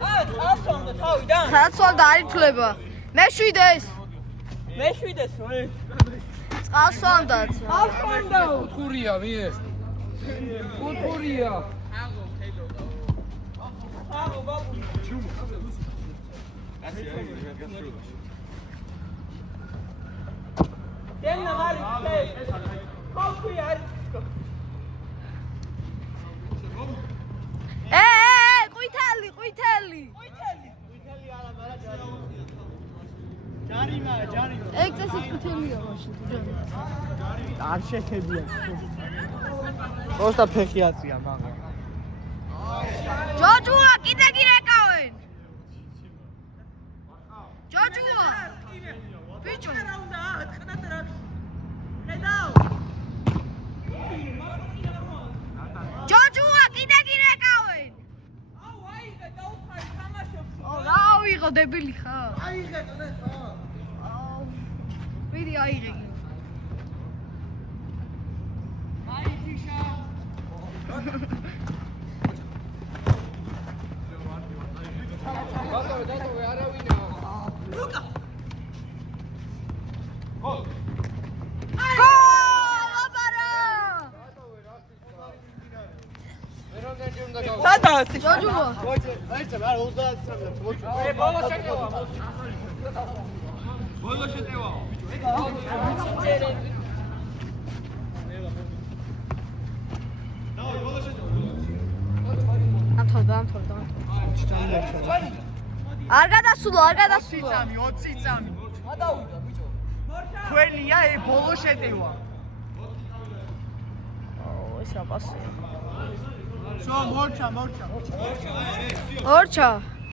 წასვლა თავიდან. წასვლა და არ ითვლება. მეშვიდეს. მეშვიდეს ვე. წასვლა. ხურია მიე. ხურია. აღო ბაბუ. დენა ვარი ხე. ხოქი არის. ყვითელი. ყვითელი არა მარა ჯარიმა. ეგ წესი ყვითელია მაშინ. არ შეხებია. პროსტა ფეხი აწია მაგა. ჯოჯუა კიდე გირეკავენ. ჯოჯუა. ბიჭო. რა უნდა ატყდათ რა. ხედავ. ჯოჯუა კიდე გირეკავენ. აუ აიღე დაუხარი თამაშობს. რა ავიღო დებილი ხარ? აიღე ყდა ხო? აუ. ვირი აიღე. აი თიშა. დატოვე არავინა. ლუკა. გოლ! აბარა! ერონდენჯი უნდა გავა. სადაა? ჯოჯუა. მოიწე, არა 30 წამია. მოიწე. ბოლო შეტევა. ბოლო შეტევა. ამთავრდა. არ გადასულა. 20 წამი. გადავიდა ბიჭო. თქვენია ბოლო შეტევა. აუ, ეს რა პასია. შო მორჩა. ორჩა.